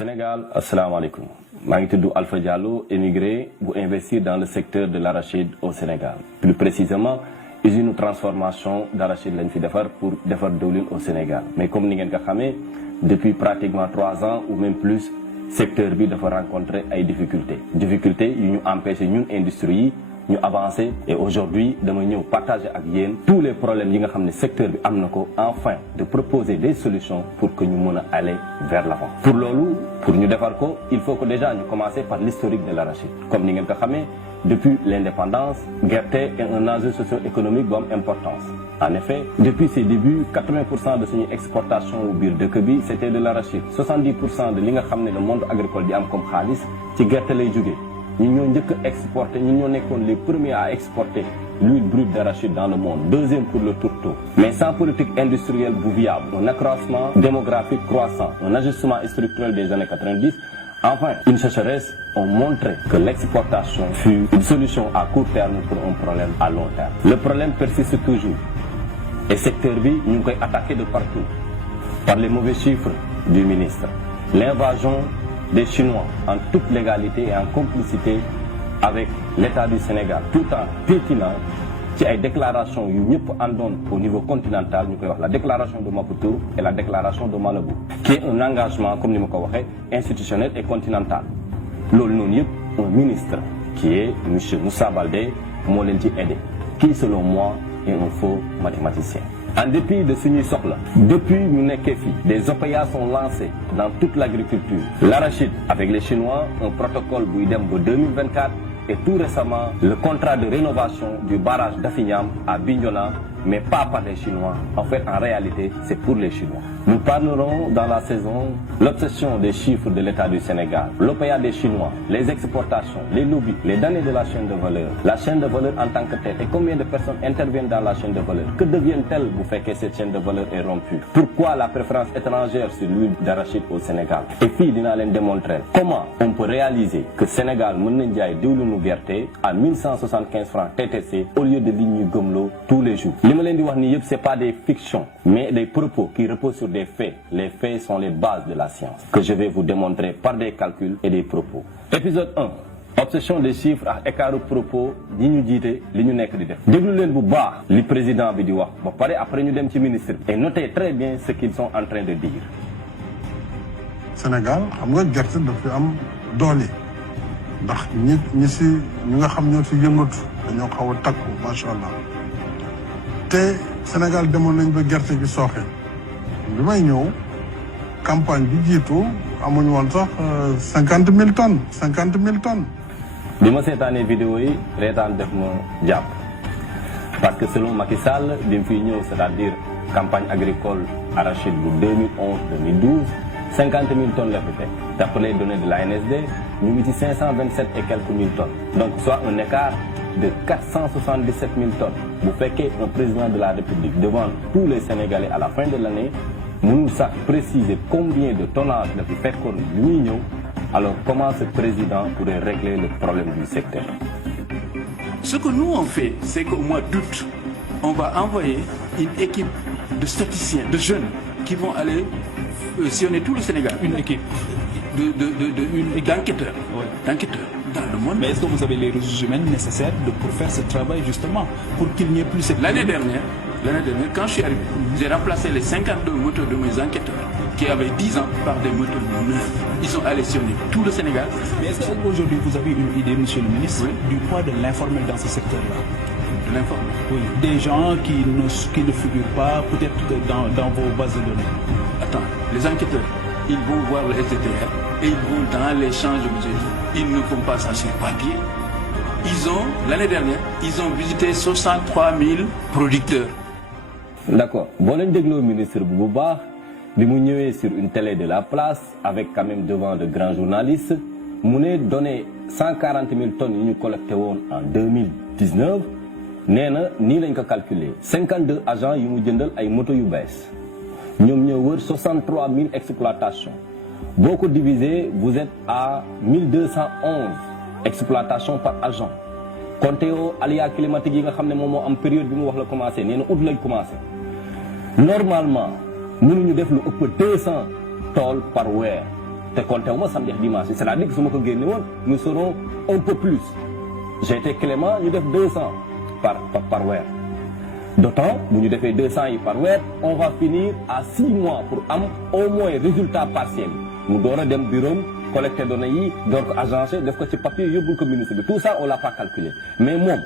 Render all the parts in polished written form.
Sénégal, assalamu alaikum. Je suis Alpha Diallo, émigré pour investir dans le secteur de l'arachide au Sénégal. Plus précisément, usine de transformation d'arachide pour faire d'huile au Sénégal. Mais comme vous le savez, depuis pratiquement 3 ans ou même plus, le secteur bi dafa rencontrer des difficultés. Difficultés qui nous empêchent, nous, industrie, nous avancer. Et aujourd'hui, nous partager avec vous tous les problèmes que le secteur bi amnako, afin de proposer des solutions pour que nous puissions aller vers l'avant. Pour l'olu, pour nous faire ça, il faut que déjà nous commencer par l'historique de l'arachide. Comme vous le savez, depuis l'indépendance, Gerte est un enjeu socio-économique d'importance. En effet, depuis ses débuts, 80% de son exportation au bir de Kebi, c'était de l'arachide. 70% de le monde agricole qui comme Khalis, c'est Gerte lay jóge. Nous avons exporté, nous sommes les premiers à exporter l'huile brute d'arachide dans le monde. Deuxième pour le tourteau. Mais sans politique industrielle viable, un accroissement démographique croissant, un ajustement structurel des années 90, enfin, une sécheresse ont montré que l'exportation fut une solution à court terme pour un problème à long terme. Le problème persiste toujours. Et secteur B, nous sommes attaqués de partout par les mauvais chiffres du ministre. L'invasion des Chinois en toute légalité et en complicité avec l'État du Sénégal, tout en piétinant qui a une déclaration au niveau continental, la déclaration de Maputo et la déclaration de Malabo, qui est un engagement, comme nous l'avons dit, institutionnel et continental. L'ONU, un ministre qui est M. Moussa Baldé, Molenti Aidé, qui selon moi est un faux mathématicien. En dépit de ce socle, depuis Munekefi, des OPA sont lancés dans toute l'agriculture. L'arachide avec les Chinois, un protocole Bouidem de 2024 et tout récemment le contrat de rénovation du barrage d'Afignam à Bignona, mais pas par les Chinois. En fait, en réalité, c'est pour les Chinois. Nous parlerons dans la saison l'obsession des chiffres de l'État du Sénégal, l'OPA des Chinois, les exportations, les lobbies, les données de la chaîne de valeur, la chaîne de valeur en tant que telle et combien de personnes interviennent dans la chaîne de valeur. Que deviennent-elles vous faites que cette chaîne de valeur est rompue? Pourquoi la préférence étrangère sur l'huile d'arachide au Sénégal? Et puis, nous allons démontrer comment on peut réaliser que le Sénégal à 1175 francs TTC au lieu de lignes Gomlo tous les jours. Ce n'est pas des fictions, mais des propos qui reposent sur des faits. Les faits sont les bases de la science, que je vais vous démontrer par des calculs et des propos. Épisode 1. Obsession des chiffres à écart de propos, nous disons, nous sommes dit. Déglu-len le président bi di wax, après nous dem ci ministre. Et notez très bien ce qu'ils sont en train de dire. Sénégal, xam nga gerte dafa am doole. Ndax ñi nga xam ñoo ci yëngatu dañoo xaw a takku macha allah te Sénégal demoon nañ ba gerte gi sooxe bi may ñëw campagne bi jiitu amuñu woon sax 50 000 tonnes 50 000 tonnes. bi ma seetaanee vidéo yi reetaan def ma jàpp parce que selon Macky Sall bi mu fiy ñëw c'est-à-dire campagne agricole arachide bu 2011-2012 50 000 tonnes la fi fekk. D'après les données de l'ANSD, nous avons 527 et quelques mille tonnes. Donc soit un écart de 477 000 tonnes. Vous faites qu'un président de la République devant tous les Sénégalais à la fin de l'année, nous savons préciser combien de tonnage de fait qu'on l'union. Alors comment ce président pourrait régler le problème du secteur? Ce que nous on fait, c'est qu'au mois d'août, on va envoyer une équipe de statisticiens, de jeunes, qui vont aller sillonner tout le Sénégal. Une équipe d'enquêteurs. Oui. D'enquêteurs dans le monde. Mais est-ce que vous avez les ressources humaines nécessaires pour faire ce travail justement, pour qu'il n'y ait plus cette... L'année dernière, quand je suis arrivé, j'ai remplacé les 52 moteurs de mes enquêteurs qui avaient 10 ans par des moteurs neufs. Ils ont allé sillonner tout le Sénégal. Mais est-ce qu'aujourd'hui vous avez une idée, monsieur le ministre, du poids de l'informel dans ce secteur-là? De l'informel? Oui. Des gens qui ne figurent pas peut-être dans vos bases de données. Attends, les enquêteurs, ils vont voir le SDTR et ils vont dans les champs, je vous ai dit. Ils ne font pas ça sur papier. L'année dernière, ils ont visité 63 000 producteurs. D'accord. Bon, on dit le ministre Bouba, il sur une télé de la place, avec quand même devant de grands journalistes, il a donné 140 000 tonnes nous collecté en 2019. Ni lañ ko calculé 52 agents yu mu jëndal ay moto yu bees ñoom ñoo wër 63 000 exploitations boo ko divisé vous êtes à 1211 exploitations par agent compté au aléa climatique yi nga xam ne moom moo am période bi mu wax la commencé nee na août lañ commencé normalement mënuñu def lu ëpp 200 tool par weer te compté wu ma samedi ak dimanche c'est-à-dire que su ma ko génne woon nous serons un peu plus. J'ai été clément ñu def 200 par weer. D'autant bu ñu defee 200 yi par weer on va finir à 6 mois pour am au moins résultat partiel mu door a dem bureau collecter données yi door ko agencé def ko ci papier yóbbul ko ministre bi tout ça on l'a pas calculé mais moom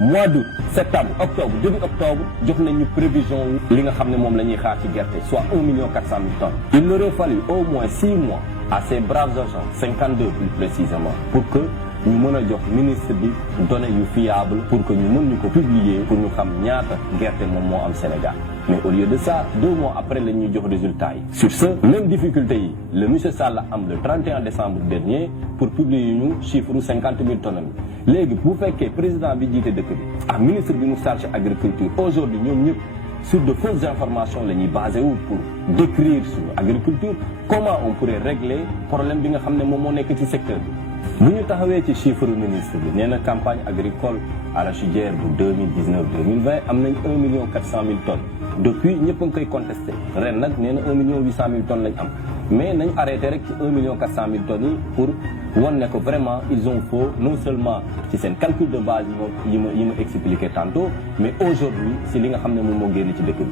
mois d'août septembre octobre début octobre jox nañ ñu prévision li nga xam ne moom la ñuy xaar ci gerte soit 1 400 000 tonnes. Il leur aurait fallu au moins 6 mois à ces braves agents 52 plus précisément pour que ñu mën a jox ministre bi données yu fiable pour que ñu mën ñu ko publier pour ñu xam ñaata gerte moom moo am Sénégal. Mais au lieu de ça 2 mois après la ñuy jox résultat yi. Sur ce même difficulté yi le monsieur Sall am le 31 décembre dernier pour publier ñu chiffre 50 000 tonnes bi léegi bu fekkee président bi jiite dëkk bi ak ministre bi mu chargé agriculture aujourd'hui ñoom ñëpp sur de fausses informations la ñuy basé wu pour décrire suñu agriculture comment on pourrait régler problème bi nga xam ne moom moo nekk ci secteur bi. bu ñu taxawee ci chiffre ministre bi nee na campagne agricole arachidière bu 2019-2020 am nañ 1 400 000 tonnes depuis ñëpp a ngi koy contesté ren nag nee na 1 800 000 tonnes lañ am mais nañ arrêté rek ci 1 400 000 tonnes yi pour wan ne ko vraiment ils ont faux non seulement ci seen calcul de base yi ma expliqué tantôt mais aujourd'hui si li nga xam ne moom moo génn ci dëkk bi.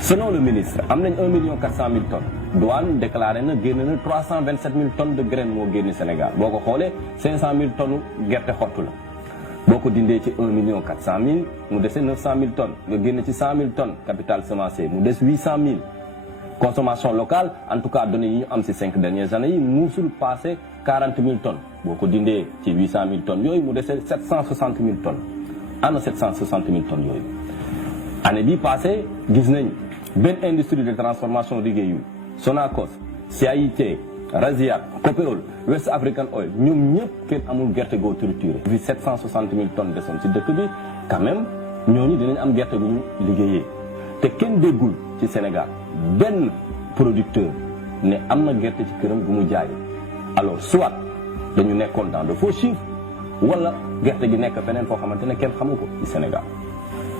Selon le ministre am nañ 1 400 000 tonnes douane déclaré na génn na 327 000 tonnes de graines moo génn Sénégal boo ko xoolee 500 000 tonnes gerte xottu la boo ko dindee ci 1 400 000 mu dese 900 000 tonnes nga génn ci 100 000 tonnes capital semencier mu des 800 000 consommation locale en tout cas données yi ñu am ci 5 dernières années yi musul passé 40 000 tonnes boo ko dindee ci 800 000 tonnes yooyu mu dese 760 000 tonnes ana 760 000 tonnes yooyu année bii passé gis nañ benn industrie de transformation liggéeyu Sonacos CAIT Rasiac Copéol West African Oil ñoom ñëpp kenn amul gerte goo trituré fi 760 000 tonnes desoon ci dëkk bi quand même ñooñu dinañ am gerte gu ñu liggéeyee te kenn déggul ci Sénégal benn producteur ne am na gerte ci këram gu mu jaay alors soit dañu nekkoon dans de faux chiffres wala gerte gi nekk feneen foo xamante ne kenn xamu ko ci Sénégal.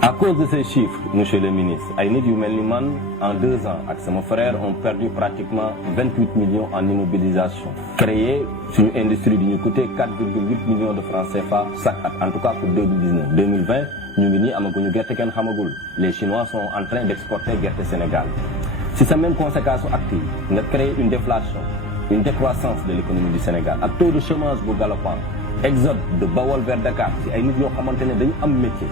À cause de ces chiffres, monsieur le ministre, ay nit yu mel ni man en 2 ans ak sama frère ont perdu pratiquement 28 millions en immobilisation. Créer suñu industrie di ñu coûter 4,8 millions de francs CFA chaque at, en tout cas pour 2019. 2020 ñu ngi nii amaguñu gerte kenn xamagul. Les Chinois sont en train d'exporter gerte Sénégal. Si sa même conséquence active nga créer une déflation, une décroissance de l'économie du Sénégal ak taux de chômage bu galopant, exode de Bawol vers Dakar si ay nit yoo xamante ne dañu am métier.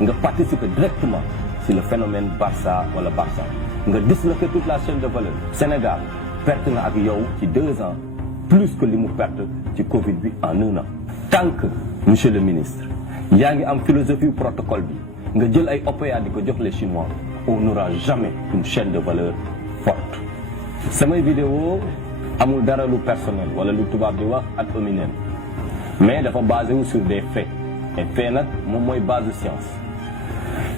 nga participer directement si le phénomène Barça wala Barça nga disloquer toute la chaîne de valeur. Sénégal perte na ak yow ci 2 ans plus que li mu perte ci Covid bi en 1 an. Tant que monsieur le ministre yaa ngi am philosophie protocole bi nga jël ay OPA di ko jox les Chinois on n'aura jamais une chaîne de valeur forte. samay vidéo amul dara lu personnel wala lu tubaab di wax ad hominem mais dafa basé wu sur des faits et faits nag moom mooy base de science.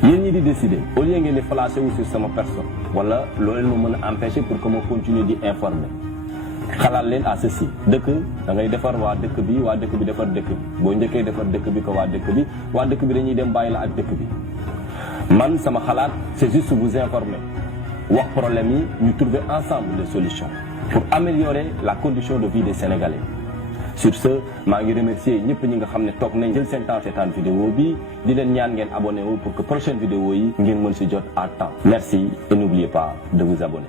yéen ñi di décider au lieu ngeen di flasher wu sur sama personne wala loolu leen ma mën a empêcher pour que ma continuer di informer xalaat leen à ceci dëkk da ngay defar waa dëkk bi defar dëkk bi boo njëkkee defar dëkk bi ko waa dëkk bi dañuy dem bàyyi la ak dëkk bi. man sama xalaat c'est juste vous informer wax problème yi ñu trouver ensemble des solutions pour améliorer la condition de vie des Sénégalais. Sur ce maa ngi remercier ñëpp ñi nga xam ne toog nañ jël seen temps seetaan vidéo bi di leen ñaan ngeen abonné wu pour que prochaine vidéo yi ngeen mën si jot à temps. Merci et n'oubliez pas de vous abonner.